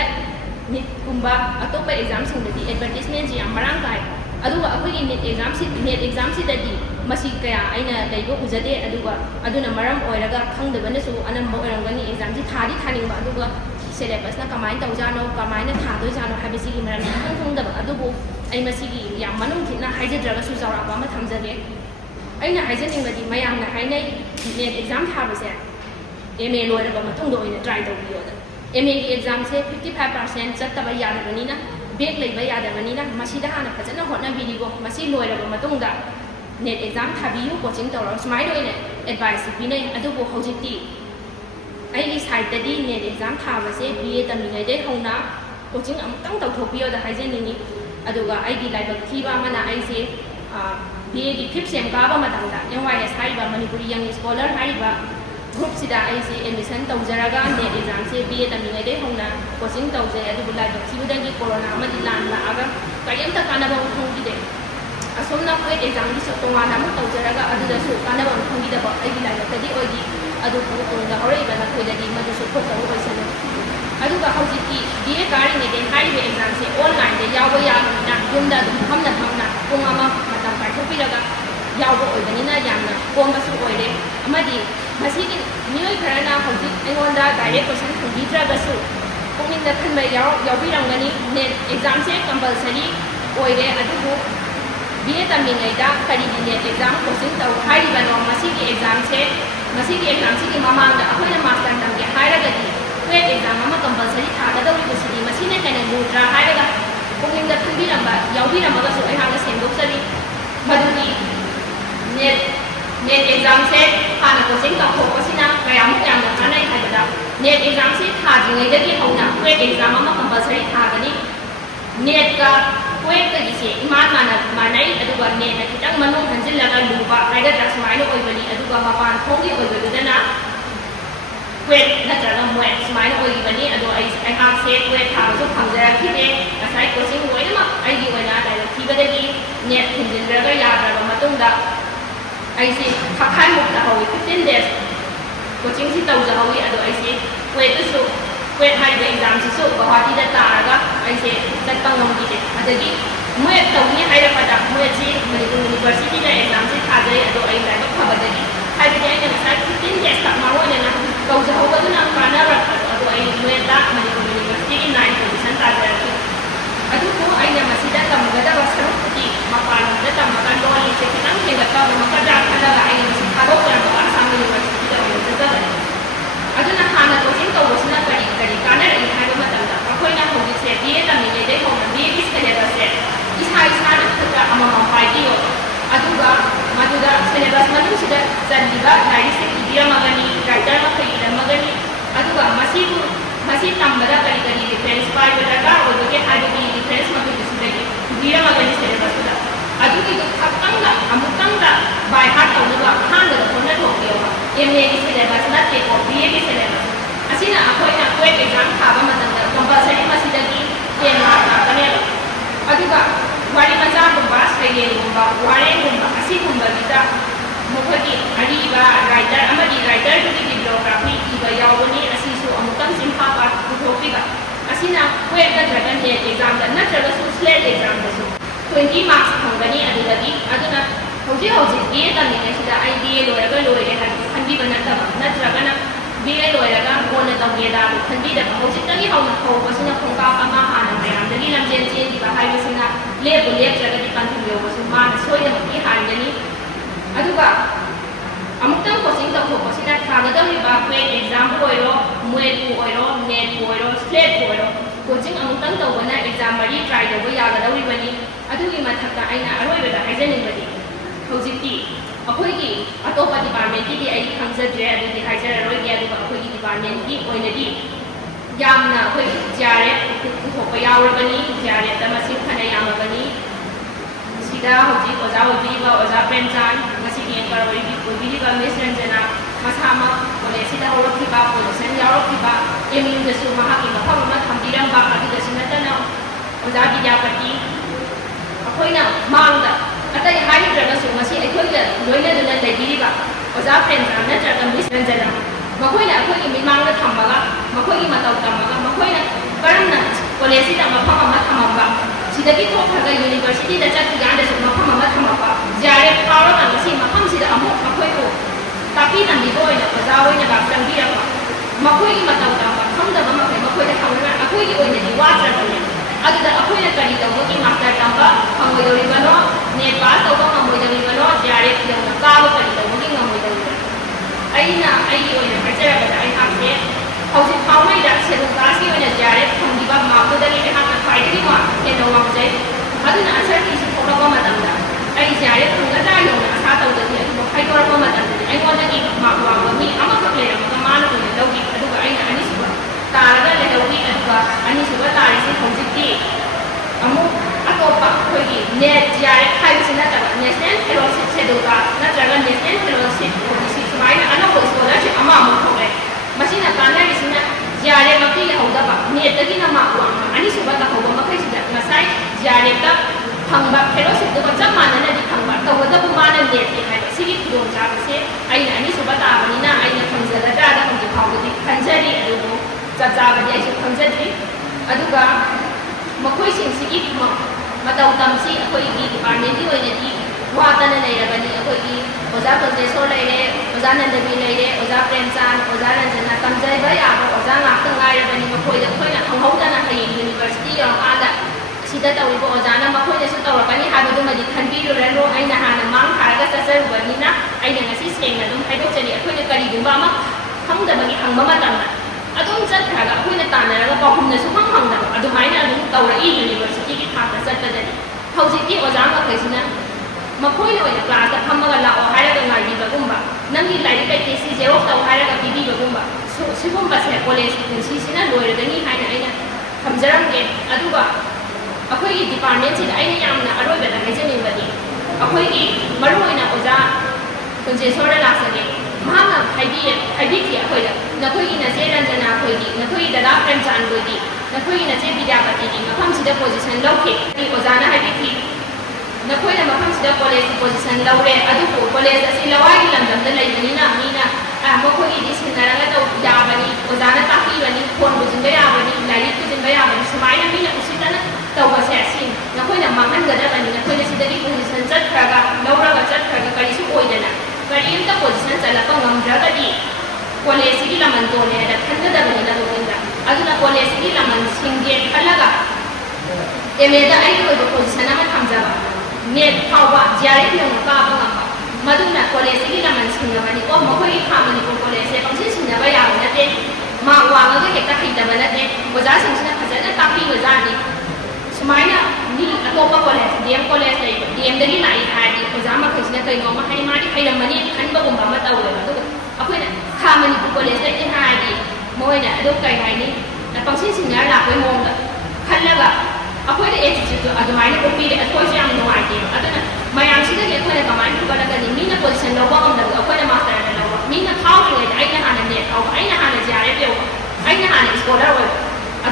कुंबा अतोपा exam सिंगददी advertisement जी याम मरांग गाय अदुगा अखोइगी नेट एग्जाम सिददी मसी कया आइना लेबो उजदे अदुगा अदुना मरम ओइरगा खंगदबनसु अनंबा ओइरंगनी एग्जाम जी थानिंगबा अदुगा ꯁꯦꯂꯦꯕꯁꯅ ꯀꯃꯥꯏꯅ ꯇꯧꯖꯥꯠꯅꯣ ꯀꯃꯥꯏꯅ ꯊꯥꯗꯣꯏꯖꯥꯠꯅꯣ ꯍꯥꯏꯕꯁꯤꯒꯤ ꯃꯔꯝꯗ ꯏꯈꯪ ꯈꯪꯗꯕ ꯑꯗꯨꯕꯨ ꯑꯩ ꯃꯁꯤꯒꯤ ꯌꯥꯝ ꯃꯅꯨꯡ ꯊꯤꯟꯅ ꯍꯥꯏꯖꯗ꯭ꯔꯒꯁꯨ ꯆꯥꯎꯔꯥꯛꯄ ꯑꯃ ꯊꯝꯖꯒꯦ ꯑꯩꯅ ꯍꯥꯏꯖꯅꯤꯡꯕꯗꯤ ꯃꯌꯥꯝꯅ ꯍꯥꯏꯅꯩ ꯅꯦꯠ ꯑꯦꯛꯖꯥꯝ ꯊꯥꯕꯁꯦ MA ꯂꯣꯏꯔꯕ ꯃꯇꯨꯡꯗ ꯑꯣꯏꯅ ꯇ꯭ꯔꯥꯏ ꯇꯧꯕꯤꯌꯣꯗ MAꯒꯤ ꯑꯦꯛꯖꯥꯝꯁꯦ 55% ꯆꯠꯇꯕ ꯌꯥꯗꯕꯅꯤ나 ꯕꯦꯛ ꯂꯩꯕ ꯌꯥꯗꯕꯅꯤ나 ꯃꯁꯤꯗ ꯍꯥꯟꯅ ꯐꯖꯅ ꯍꯣꯠꯅꯕꯤꯔꯤꯕꯣ ꯃꯁꯤ ꯂꯣꯏꯔꯕ ꯃꯇꯨꯡꯗ ꯅꯦꯠ ꯑꯦꯛꯖꯥꯝ ꯊꯥꯕꯤꯌꯨ ꯀꯣꯆꯤꯡ ꯇꯧꯔꯒ ꯁꯨꯃꯥꯏꯅ ꯑꯣꯏꯅ ꯑꯦꯗꯚꯥꯏꯁ ꯄꯤꯅꯩ ꯑꯗꯨꯕꯨ ꯍꯧꯖꯤꯛꯇꯤ ꯑꯩꯒꯤ ꯁꯥꯏꯠꯇꯗꯤ ꯅꯦꯠ ꯑꯦꯛꯖꯥꯝ ꯊꯥꯕꯁꯦ BA ꯇꯝꯃꯤꯉꯩꯗꯩ ꯍꯧꯅ ꯀꯣꯆꯤꯡ ꯑꯃꯨꯛꯇꯪ ꯇꯧꯊꯣꯛꯄꯤꯌꯣꯗ ꯍꯥꯏꯖꯅꯤꯡꯉꯤ ꯑꯗꯨꯒ ꯑꯩꯒꯤ ꯂꯥꯏꯕꯛ ꯊꯤꯕ ꯑꯃꯅ ꯑꯩꯁꯦ BAꯒꯤ 5th ꯁꯦꯝ ꯀꯥꯕ ꯃꯇꯝꯗ NYS ꯍꯥꯏꯔꯤꯕ ꯃꯅꯤꯄꯨꯔꯤ ꯌꯪ ꯁ꯭ꯀꯣꯂꯔ ꯍꯥꯏꯔꯤꯕ ꯒ꯭ꯔꯨꯞꯁꯤꯗ ꯑꯩꯁꯦ ꯑꯦꯗꯃꯤꯁꯟ ꯇꯧꯖꯔꯒ ꯅꯦꯠ ꯑꯦꯛꯖꯥꯝꯁꯦ BA ꯇꯝꯃꯤꯉꯩꯗꯩ ꯍꯧꯅ ꯀꯣꯆꯤꯡ ꯇꯧꯖꯩ ꯑꯗꯨꯕꯨ ꯂꯥꯏꯕꯛ ꯊꯤꯕꯗꯒꯤ ꯀꯣꯔꯣꯅꯥ ꯑꯃꯗꯤ ꯂꯥꯟ ꯂꯥꯛꯑꯒ ꯀꯔꯤꯝꯇ ꯀꯥꯟꯅꯕ ꯐꯪꯈꯤꯗꯦ ꯑꯁꯣꯝꯅ ꯀ꯭ꯋꯦꯠ ꯑꯦꯛꯖꯥꯝꯒꯤꯁꯨ ꯇꯣꯉꯥꯟꯅ ꯑꯃꯨꯛ ꯇꯧꯖꯔꯒ ꯑꯗꯨꯗꯁꯨ ꯀꯥꯟꯅꯕ ꯐꯪꯈꯤꯗꯕ ꯑꯩꯒꯤ ꯂꯥꯏꯕꯛꯇꯗꯤ ꯑꯣꯏꯈꯤ ꯑꯗꯨꯕꯨ ꯇꯨꯡꯗ ꯍꯧꯔꯛꯏꯕ ꯅꯈꯣꯏꯗꯗꯤ ꯃꯗꯨꯁꯨ ꯊꯣꯛꯇꯕ ꯑꯣꯏꯁꯅꯨ ꯑꯗꯨꯒ ꯍꯧꯖꯤꯛꯇꯤ BA ꯀꯥꯔꯤꯉꯩꯗꯩ ꯍꯥꯏꯔꯤꯕ ꯑꯦꯛꯖꯥꯝꯁꯦ ꯑꯣꯟꯂꯥꯏꯟꯗ ꯌꯥꯎꯕ ꯌꯥꯕꯅꯤꯅ ꯌꯨꯝꯗ ꯑꯗꯨꯝ ꯐꯝꯅ ꯐꯝꯅ ꯄꯨꯡ ꯑꯃ ꯃꯇꯝ ꯀꯥꯏꯊꯣꯛꯄꯤꯔꯒ ꯌꯥꯎꯕ ꯑꯣꯏꯕꯅꯤꯅ ꯌꯥꯝꯅ ꯀꯣꯝꯕꯁꯨ ꯑꯣꯏꯔꯦ ꯑꯃꯗꯤ ꯃꯁꯤꯒꯤ ꯃꯤꯑꯣꯏ ꯈꯔꯅ ꯍꯧꯖꯤꯛ ꯑꯩꯉꯣꯟꯗ ꯗꯥꯏꯔꯦꯛ ꯀꯣꯏꯁꯟ ꯍꯪꯕꯤꯗ꯭ꯔꯒꯁꯨ ꯄꯨꯛꯅꯤꯡꯗ ꯈꯟꯕ ꯌꯥꯎꯕꯤꯔꯝꯒꯅꯤ ꯅꯦꯠ ꯑꯦꯛꯖꯥꯝꯁꯦ ꯀꯝꯄꯜꯁꯔꯤ ꯑꯣꯏꯔꯦ ꯑꯗꯨꯕꯨ BA ꯇꯝꯃꯤꯉꯩꯗ ꯀꯔꯤꯒꯤ ꯅꯦꯠ ꯑꯦꯛꯖꯥꯝ ꯀꯣꯆꯤꯡ ꯇꯧ ꯍꯥꯏꯔꯤꯕꯅꯣ ꯃꯁꯤꯒꯤ ꯑꯦꯛꯖꯥꯝꯁꯤꯒꯤ ꯃꯃꯥꯡꯗ ꯑꯩꯈꯣꯏꯅ ꯃꯥꯁꯇꯔ ꯇꯝꯒꯦ ꯍꯥꯏꯔꯒꯗꯤ ꯀ꯭ꯋꯦꯠ ꯑꯦꯛꯖꯥꯝ ꯑꯃ ꯀꯝꯄꯜꯁꯔꯤ ꯊꯥꯒꯗꯧꯔꯤꯕꯁꯤꯗꯤ ꯃꯁꯤꯅ ꯍꯦꯟꯅ ꯂꯨꯗ꯭ꯔꯥ ꯍꯥꯏꯔꯒ ꯄꯨꯛꯅꯤꯡꯗ ꯈꯟꯕꯤꯔꯝꯕ ꯌꯥꯎꯕꯤꯔꯝꯃꯒꯁꯨ ꯑꯩꯍꯥꯛꯅ ꯁꯦꯡꯗꯣꯛꯆꯔꯤ ꯃꯗꯨꯗꯤ ꯅꯦꯠ ꯑꯦꯛꯖꯥꯝꯁꯦ ꯍꯥꯟꯅ ꯀꯣꯆꯤꯡ ꯇꯧꯊꯣꯛꯄꯁꯤꯅ ꯀꯌꯥꯃꯨꯛ ꯌꯥꯝꯅ ꯀꯥꯟꯅꯩ ꯍꯥꯏꯕꯗ ꯅꯦꯠ ꯑꯦꯛꯖꯥꯝꯁꯤ ꯊꯥꯗ꯭ꯔꯤꯉꯩꯗꯒꯤ ꯍꯧꯅ ꯀ꯭ꯋꯦꯠ ꯑꯦꯛꯖꯥꯝ ꯑꯃ ꯀꯝꯄꯜꯁꯔꯤ ꯊꯥꯒꯅꯤ ꯅꯦꯠꯀ ꯀ꯭ꯋꯦꯠꯀꯒꯤꯁꯦ ꯃꯥꯟꯅꯩ ꯑꯗꯨꯒ ꯅꯦꯠꯅ ꯈꯤꯇꯪ ꯃꯅꯨꯡ ꯍꯟꯖꯤꯜꯂꯒ ꯂꯨꯕ ꯍꯥꯏꯒꯗ꯭ꯔꯥ ꯁꯨꯃꯥꯏꯅ ꯑꯣꯏꯕꯅꯤ ꯑꯗꯨꯒ ꯃꯄꯥꯟ ꯊꯣꯡꯒꯤ ꯑꯣꯏꯕꯗꯨꯗꯅ ꯀ꯭ꯋꯦꯠ ꯅꯠꯇ꯭ꯔꯒ ꯃꯣꯏꯠ ꯁꯨꯃꯥꯏꯅ ꯑꯣꯏꯈꯤꯕꯅꯤ ꯑꯗꯣ ꯑꯩꯍꯥꯛꯁꯦ ꯀ꯭ꯋꯦꯠ ꯊꯥꯕꯁꯨ ꯐꯪꯖꯔꯛꯈꯤꯗꯦ ꯉꯁꯥꯏ ꯀꯣꯆꯤꯡ ꯂꯣꯏꯅꯃꯛ ꯑꯩꯒꯤ ꯑꯣꯏꯅ ꯂꯥꯏꯕꯛ ꯊꯤꯕꯗꯒꯤ ꯅꯦꯠ ꯊꯤꯟꯖꯤꯟꯈ꯭ꯔꯒ ꯌꯥꯗ꯭ꯔꯕ ꯃꯇꯨꯡꯗ ꯑꯩꯁꯦ ꯊꯥꯈꯥꯏꯃꯨꯛ ꯇꯧꯍꯧꯏ 15 days ꯀꯣꯆꯤꯡꯁꯤ ꯇꯧꯖꯍꯧꯏ ꯑꯗꯣ ꯑꯩꯁꯦ ꯀ꯭ꯋꯦꯠ ꯍꯥꯏꯔꯤꯕ ꯑꯦꯛꯖꯥꯝꯁꯤꯁꯨ ꯒꯨꯋꯥꯍꯥꯇꯤꯗ ꯇꯥꯔꯒ ꯑꯩꯁꯦ ꯆꯠꯄ ꯉꯝꯈꯤꯗꯦ ꯑꯗꯒꯤ ꯃꯣꯏꯠ ꯇꯧꯅꯤ ꯍꯥꯏꯔꯛꯄꯗ ꯃꯣꯏꯠꯁꯤ ꯃꯅꯤꯄꯨꯔ ꯌꯨꯅꯤꯚꯔꯁꯤꯇꯤꯗ ꯑꯦꯛꯖꯥꯝꯁꯤ ꯊꯥꯖꯩ ꯑꯗꯣ ꯑꯩ ꯂꯥꯏꯕꯛ ꯐꯕꯗꯒꯤ ꯍꯥꯏꯕꯗꯤ ꯑꯩꯅ ꯉꯁꯥꯏ 15 days ꯈꯛ ꯃꯔꯨꯑꯣꯏꯅ ꯇꯧꯖꯍꯧꯕꯗꯨꯅ ꯀꯥꯟꯅꯔꯛꯄ ꯑꯗꯣ ꯑꯩ ꯃꯣꯏꯠꯇ ꯃꯅꯤꯄꯨꯔ ꯌꯨꯅꯤꯚꯔꯁꯤꯇꯤꯒꯤ 9th position ꯇꯥꯖꯔꯛꯈꯤ ꯑꯗꯨꯕꯨ ꯑꯩꯅ ꯃꯁꯤꯗ ꯇꯝꯒꯗꯕ ꯁꯔꯨꯛꯇꯤ ꯃꯄꯥꯟ ꯂꯝꯗ ꯇꯝꯃꯒ ꯂꯣꯟ ꯂꯤꯁꯦ ꯈꯤꯇꯪ ꯍꯦꯟꯒꯠꯄ ꯉꯝꯒꯗ꯭ꯔꯥ ꯈꯜꯂꯒ ꯑꯩꯅ ꯃꯁꯤ ꯊꯥꯗꯣꯛꯆꯔꯒ ꯑꯁꯥꯝ ꯌꯨꯅꯤꯚꯔꯁꯤꯇꯤꯗ ꯑꯣꯏꯅ ꯆꯠꯆꯕꯅꯤ ꯑꯗꯨꯅ ꯍꯥꯟꯅ ꯀꯣꯆꯤꯡ ꯇꯧꯕꯁꯤꯅ ꯀꯔꯤ ꯀꯥꯟꯅꯔꯛꯏ ꯍꯥꯏꯕ ꯃꯇꯝꯗ ꯑꯩꯈꯣꯏꯅ ꯍꯧꯖꯤꯛꯁꯦ BA ꯇꯝꯃꯤꯉꯩꯗꯩ ꯍꯧꯅ BAꯒꯤ ꯁꯦꯂꯦꯕꯁꯁꯦ ꯏꯁꯥꯅ ꯈꯨꯠꯇ ꯑꯃꯃꯝ ꯄꯥꯏꯕꯤꯌꯣ ꯑꯗꯨꯒ ꯃꯗꯨꯗ ꯁꯦꯂꯦꯕꯁ ꯃꯅꯨꯡꯁꯤꯗ ꯆꯜꯂꯤꯕ ꯂꯥꯏꯔꯤꯛꯁꯤꯡ ꯏꯕꯤꯔꯝꯃꯒꯅꯤ ꯔꯥꯏꯇꯔ ꯃꯈꯩ ꯏꯔꯝꯃꯒꯅꯤ ꯑꯗꯨꯒ ꯃꯁꯤ ꯇꯝꯕꯗ ꯀꯔꯤ ꯔꯤꯐꯔꯦꯟꯁ ꯄꯥꯏꯕ ꯗꯔꯀꯥꯔ ꯑꯣꯏꯕꯒꯦ ꯍꯥꯏꯕꯒꯤ ꯔꯤꯐꯔꯦꯟꯁ ꯃꯈꯩꯗꯨꯁꯤꯗꯒꯤ ꯏꯕꯤꯔꯝꯃꯒꯅꯤ ꯁꯦꯂꯦꯕꯁꯇꯨꯗ ꯑꯗꯨꯒꯤꯗꯨ ꯈꯛꯇꯪꯗ ꯑꯃꯨꯛꯇꯪꯗ ꯕꯥꯏ ꯍꯥꯔꯠ ꯇꯧꯅꯕ ꯑꯍꯥꯟꯕꯗ ꯍꯣꯠꯅꯊꯣꯛꯄꯤꯌꯣꯕ MAꯒꯤ ꯁꯦꯂꯦꯕꯁ ꯅꯠꯇꯦꯀꯣ BAꯒꯤ ꯁꯦꯂꯦꯕꯁ ꯑꯁꯤꯅ ꯑꯩꯈꯣꯏꯅ ꯀ꯭ꯋꯦꯠ ꯑꯦꯛꯖꯥꯝ ꯊꯥꯕ ꯃꯇꯝꯗ ꯀꯝꯄꯜꯁꯔꯤ ꯃꯁꯤꯗꯒꯤ 10 mark ꯂꯥꯛꯀꯅꯦꯕ ꯑꯗꯨꯒ ꯋꯥꯔꯤ ꯃꯆꯥꯒꯨꯝꯕ ꯁꯩꯔꯦꯡꯒꯨꯝꯕ ꯋꯥꯔꯦꯡꯒꯨꯝꯕ ꯑꯁꯤꯒꯨꯝꯕꯒꯤꯗ ꯃꯈꯣꯏꯒꯤ ꯑꯔꯤꯕ ꯔꯥꯏꯇꯔ ꯑꯃꯗꯤ ꯔꯥꯏꯇꯔꯗꯨꯒꯤ ꯕꯤꯕ꯭ꯂꯤꯌꯣꯒ꯭ꯔꯥꯐꯤ 이거 야오니 아시수 아무튼 심파가 부족비가 아시나 왜 नत्रगा नेट एग्जाम दा नत्रगा स्लेट एग्जाम दसु 20 मार्क्स फंगनी अदुदगी अदुना हौजी BA तमिने सिदा आई BA लोयगा लोयरे हा खंदी बनतबा नत्रगा ना BA लोयगा कोने तंगेदा खंदी दा हौजी तंगी हौना हौबसुना खोंका अमा हाना मयामदगी लमजेन चेन दिबा हाइबसुना लेबु लेत्रगदी कंटिन्यू बसु माना सोयदमकी हारगनी अदुगा अमुक्तंग कोचिंग तौथोपसिना थागदौरिबा क्वेट एग्जाम ओइरो मुएट ओइरो नेट ओइरो स्लेट ओइरो कोचिंग अमुक्तंग तौबना एग्जाम मरी ट्राई तौबा यागदौरिबनी अदुगी मथक्ता आइना अरोइबदा हाइजनिंगबदी हौजिकती अखोइगी अतोपा डिपार्टमेंट की आई खंगजद्रे अदुगी हाइजररोइगे अदुगा अखोइगी डिपार्टमेंट की ओइनदी यामना अखोइ जारे पुथोपा यावरबनी जारे तमसिम खना यामबनी सिदा हौजी ओजा ओबिबा ओजा प्रेमचांद मसिगी एंकर ओबिबा मिस रंजना मसामा कॉलेजसिदा हौरखिबा पोजिशन यावरखिबा एमयूदसु महाकी मफम अमा थंबिरंबा अदुदसु नतना ओजा विद्यापति अखोइना मांगदा अतै हाइद्रगसु मसि अखोइदा लोइनदुना लेबिरिबा ओजा प्रेमचांद नत्रगा मिस रंजना मखोइना अखोइगी मिमांगदा थंबगा मखोइगी मतौ तमगा मखोइना करमना कॉलेजसिदा मफम अमा थमबा सिदगी थोखरगा यूनिवर्सिटी दा चत्तिगांदसु मफम अमा थमबा जारे फावरगा मसि मफमसिदा अमुक मखोइको तापी नंबिबो ओइना ओजा ओइना गा चंबिरबा मखोइगी मतौ तमगा ꯈꯪꯗꯕ ꯃꯈꯩ ꯃꯈꯣꯏꯗ ꯈꯪꯅꯕ ꯑꯩꯈꯣꯏꯒꯤ ꯑꯣꯏꯅꯗꯤ ꯋꯥꯠꯇ꯭ꯔꯕꯅꯦ ꯑꯗꯨꯗ ꯑꯩꯈꯣꯏꯅ ꯀꯔꯤ ꯇꯧꯕꯒꯤ ꯃꯥꯁꯇꯔ ꯇꯝꯕ ꯐꯪꯉꯣꯏꯗꯧꯔꯤꯕꯅꯣ ꯅꯦꯠ ꯄꯥꯁ ꯇꯧꯕ ꯉꯝꯃꯣꯏꯗꯧꯔꯤꯕꯅꯣ JRF ꯌꯧꯅ ꯀꯥꯕ ꯀꯔꯤ ꯇꯧꯕꯒꯤ ꯉꯝꯃꯣꯏꯗꯧꯔꯤꯕꯅꯣ ꯑꯩꯅ ꯑꯩꯒꯤ ꯑꯣꯏꯅ ꯍꯥꯏꯖꯔꯕꯗ ꯑꯩꯍꯥꯛꯁꯦ ꯍꯧꯖꯤꯛ ꯐꯥꯎꯉꯩꯗ ꯁꯦꯗꯨꯜ ꯀꯥꯁꯀꯤ ꯑꯣꯏꯅ JRF ꯐꯪꯈꯤꯕ ꯃꯥꯔꯛꯇꯨꯗꯒꯤ ꯑꯩꯍꯥꯛꯅ ꯈ꯭ꯋꯥꯏꯗꯒꯤ ꯍꯦꯟꯅ ꯋꯥꯡꯖꯩ ꯑꯗꯨꯅ ꯑꯟꯁꯔ ꯀꯤꯁꯤ ꯊꯣꯛꯂꯛꯄ ꯃꯇꯝꯗ ꯑꯩ JRF ꯐꯪꯒꯗ꯭ꯔꯥ ꯌꯧꯅ ꯑꯁꯥ ꯇꯧꯖꯈꯤ ꯑꯗꯨꯕꯨ ꯍꯥꯏꯗꯣꯔꯛꯄ ꯃꯇꯝꯗꯗꯤ ꯑꯩꯉꯣꯟꯗꯒꯤ ꯃꯥꯔꯛ ꯋꯥꯡꯕ ꯃꯤ ꯑꯃꯈꯛ ꯂꯩꯔꯝꯃꯒ ꯃꯥꯅ ꯑꯣꯏꯅ ꯂꯧꯈꯤ ꯑꯗꯨꯒ ꯑꯩꯅ ꯑꯅꯤꯁꯨꯕ ꯇꯥꯔꯒ ꯂꯩꯍꯧꯏ ꯑꯗꯨꯒ ꯑꯅꯤꯁꯨꯕ ꯇꯥꯔꯤꯁꯤ ꯍꯧꯖꯤꯛꯇꯤ ꯑꯃꯨꯛ ꯑꯇꯣꯞꯄ ꯑꯩꯈꯣꯏꯒꯤ ꯅꯦꯠ JRF ꯍꯥꯏꯕꯁꯤ ꯅꯠꯇꯕ ꯅꯦꯁꯅꯦꯜ ꯐꯦꯂꯣꯁꯤꯞ ꯁꯦꯗꯨꯜ ꯀꯥꯁ ꯅꯠꯇ꯭ꯔꯒ ꯅꯦꯁꯅꯦꯜ ꯐꯦꯂꯣꯁꯤꯞ OBC ꯁꯨꯃꯥꯏꯅ ꯑꯅꯧꯕ ꯁ꯭ꯀꯣꯂꯔꯁꯤꯞ ꯑꯃꯃꯨꯛ ꯊꯣꯛꯂꯦ ꯃꯁꯤꯅ ꯀꯥꯟꯅꯔꯤꯁꯤꯅ JRF ꯃꯛꯇꯤ ꯌꯧꯍꯧꯗꯕ ꯅꯦꯠꯇꯒꯤꯅ ꯃꯥꯔꯛ ꯋꯥꯡꯕ ꯑꯅꯤꯁꯨꯕ ꯇꯧꯍꯧꯕ ꯃꯈꯩꯁꯤꯗ ꯉꯁꯥꯏ JRFꯇ ꯐꯪꯕ ꯐꯦꯂꯣꯁꯤꯞꯇꯨꯒ ꯆꯞ ꯃꯥꯟꯅꯅꯗꯤ ꯐꯪꯕ ꯇꯧꯕꯇꯕꯨ ꯃꯥꯅ ꯅꯦꯠꯀꯤ ꯍꯥꯏꯕ ꯁꯤꯒꯤ ꯈꯨꯗꯣꯡꯆꯥꯕꯁꯦ ꯑꯩꯅ ꯑꯅꯤꯁꯨꯕ ꯇꯥꯕꯅꯤꯅ ꯑꯩꯅ ꯐꯪꯖꯒꯗ꯭ꯔꯥꯗ ꯍꯧꯖꯤꯛ ꯐꯥꯎꯕꯗꯤ ꯈꯟꯖꯔꯤ ꯑꯗꯨꯕꯨ ꯆꯞ ꯆꯥꯕꯗꯤ ꯑꯩꯁꯨ ꯈꯪꯖꯗ꯭ꯔꯤ ꯑꯗꯨꯒ ꯃꯈꯣꯏꯁꯤꯡꯁꯤꯒꯤ ꯃꯇꯧ ꯇꯝꯁꯤ ꯑꯩꯈꯣꯏꯒꯤ ꯗꯤꯄꯥꯔꯠꯃꯦꯟꯒꯤ ꯑꯣꯏꯅꯗꯤ ꯋꯥꯠꯇꯅ ꯂꯩꯔꯕꯅꯤ ꯑꯩꯈꯣꯏꯒꯤ ꯑꯣꯖꯥ ꯄ꯭ꯔꯣꯐꯦꯁꯣꯔ ꯂꯩꯔꯦ ꯑꯣꯖꯥ ꯅꯟꯗꯕꯤ ꯂꯩꯔꯦ ꯑꯣꯖꯥ ꯄ꯭ꯔꯦꯝꯆꯥꯟ ꯑꯣꯖꯥ ꯔꯟꯖꯅꯥ ꯇꯝꯖꯕ ꯌꯥꯕ ꯑꯣꯖꯥ ꯉꯥꯛꯇ ꯉꯥꯏꯔꯕꯅꯤ ꯃꯈꯣꯏꯗ ꯑꯩꯈꯣꯏꯅ ꯈꯪꯍꯧꯗꯅ ꯍꯌꯦꯡ ꯌꯨꯅꯤꯚꯔꯁꯤꯇꯤ ꯌꯧꯔꯀꯥꯟꯗ ꯁꯤꯗ ꯇꯧꯔꯤꯕ ꯑꯣꯖꯥꯅ ꯃꯈꯣꯏꯗꯁꯨ ꯇꯧꯔꯛꯀꯅꯤ ꯍꯥꯏꯕꯗꯨꯃꯗꯤ ꯈꯟꯕꯤꯔꯨꯔꯅꯨ ꯑꯩꯅ ꯍꯥꯟꯅ ꯃꯥꯡ ꯊꯥꯔꯒ ꯆꯠꯆꯔꯨꯕꯅꯤꯅ ꯑꯩꯅ ꯉꯁꯤ ꯁꯦꯡꯅ ꯑꯗꯨꯝ ꯍꯥꯏꯗꯣꯛꯆꯔꯤ ꯑꯩꯈꯣꯏꯅ ꯀꯔꯤꯒꯨꯝꯕ ꯑꯃ ꯈꯪꯗꯕꯒꯤ ꯍꯪꯕ ꯃꯇꯝꯗ ꯑꯗꯨꯝ ꯆꯠꯈ꯭ꯔꯒ ꯑꯩꯈꯣꯏꯅ ꯇꯥꯟꯅꯔꯒ ꯄꯥꯎꯈꯨꯝꯅꯁꯨ ꯐꯪꯗꯕ ꯑꯗꯨꯃꯥꯏꯅ ꯑꯗꯨꯝ ꯇꯧꯔꯛꯏ ꯌꯨꯅꯤꯚꯔꯁꯤꯇꯤꯒꯤ ꯊꯥꯛꯇ ꯆꯠꯄꯗꯗꯤ ꯍꯧꯖꯤꯛꯇꯤ ꯑꯣꯖꯥ ꯃꯈꯩꯁꯤꯅ ꯃꯈꯣꯏꯅ ꯑꯣꯏꯅ ꯀ꯭ꯂꯥꯁꯇ ꯐꯝꯃꯒ ꯂꯥꯛꯑꯣ ꯍꯥꯏꯔꯒ ꯉꯥꯏꯕꯤꯕꯒꯨꯝꯕ ꯅꯪꯒꯤ ꯂꯥꯏꯔꯤꯛ ꯂꯩꯇꯦ ꯁꯤ ꯖꯦꯔꯣꯛꯁ ꯇꯧ ꯍꯥꯏꯔꯒ ꯄꯤꯕꯤꯕꯒꯨꯝꯕ ꯁꯤꯒꯨꯝꯕꯁꯦ ꯀꯣꯂꯦꯖꯀꯤ ꯄꯨꯟꯁꯤꯁꯤꯅ ꯂꯣꯏꯔꯒꯅꯤ ꯍꯥꯏꯅ ꯑꯩꯅ ꯊꯝꯖꯔꯝꯒꯦ ꯑꯗꯨꯒ ꯑꯩꯈꯣꯏꯒꯤ ꯗꯤꯄꯥꯔꯠꯃꯦꯟꯁꯤꯗ ꯑꯩꯅ ꯌꯥꯝꯅ ꯑꯔꯣꯏꯕꯗ ꯍꯥꯏꯖꯅꯤꯡꯕꯗꯤ ꯑꯩꯈꯣꯏꯒꯤ ꯃꯔꯨꯑꯣꯏꯅ ꯑꯣꯖꯥ ꯀꯨꯟꯖꯦꯁꯣꯔꯗ ꯂꯥꯛꯆꯒꯦ ꯃꯍꯥꯛꯅ ꯍꯥꯏꯕꯤꯈꯤ ꯑꯩꯈꯣꯏꯗ ꯅꯈꯣꯏꯒꯤ ꯅꯆꯦ ꯔꯟꯖꯅꯥ ꯈꯣꯏꯒꯤ ꯅꯈꯣꯏꯒꯤ ꯗꯗꯥ ꯄ꯭ꯔꯦꯝꯆꯥꯟ ꯈꯣꯏꯒꯤ ꯅꯈꯣꯏꯒꯤ ꯅꯆꯦ ꯕꯤꯗ꯭ꯌꯥꯄꯇꯤꯒꯤ ꯃꯐꯝꯁꯤꯗ ꯄꯣꯖꯤꯁꯟ ꯂꯧꯈꯤ ꯑꯣꯖꯥꯅ ꯍꯥꯏꯕꯤꯈꯤ नखोइना मफमसिदा कॉलेज की पोजीशन लौरे अदुबु कॉलेज असि लवाई लंदमदा लैबनिना मीना मखोइगी दिसिनरगा तौ याबनी ओजाना ताकीबनी फोन बुजिनबा याबनी लाइरिक बुजिनबा याबनी सुमाइना मीना उसितना तौबसे असि नखोइना मांगनगदबनी नखोइना सिदगी पोजीशन चतखरगा लौरगा चतखरगा करिसु ओइदना करियमता पोजीशन चलपा ngamdragadi कॉलेज की लमन तोनेदा खनगदबनी नगोइंदा अदुना कॉलेज की लमन सिंगे खलगा एमेदा आइगो पोजीशन अमा थमजाबा नेट फाउबा JRF यौन काबा ngamba maduna college gi laman sinabani o makoi khamani ko college pangsin sinaba yawa nate ma wanga ga hekta khidaba nate oja singsina phajana tapi wajani sumaina ni atopa college DM college lai DM dagi lai hadi oja ma khisna kai no ma hai mari hai ramani khanba gumba ma tawe adu akoina khamani ko college lai hadi moina adu kai hai ni pangsin sinna la koi monga khallaga अखोइने attitude अदुमाइने ओपीरे अखोइसे याम नुवाइते अदुना मयामसिदगे अखोइने कमाइन फुगलगनि मीना पोजीशन लौबा गमदग अखोइने मास्टर ने लौबा मीना खाउगे आइना हाना नेट खाउ आइना हाना JRF लेउ आइना हाना स्कॉलर ओइ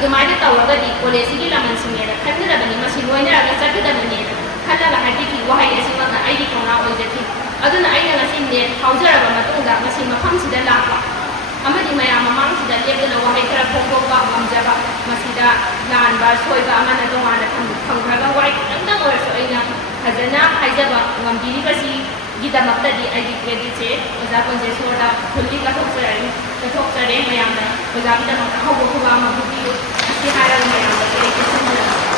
अदुमाइने तवगदि कॉलेजगी लमन सिंगेरा खन्नदबनि मसि लोइनरगा चटदबनि खल्लगा हाइटिकी वहाइ एसिमगा आइदि कौना ओइदति अदुना आइना ngasi नेट खाउजरबा मतुंगा मसि मफमसिदा लापा अमदि मयाम ममांगसिदा लेबदना वहाइ खरा फोंफोबा गमजबा मसिदा लानबा सोइबा अमना दोंगाना खंखरगा वाइ खंगदा ओरसो आइना फजना हाइजबा ngambiribasi गिदमक्तदि आइदि क्रेडिटसे ओजा कन्जेसोरदा फुल्ली कथोक्चरे मयामना ओजा गिदमक्ता हौबो खुबा मबुदि असि हारा मयामना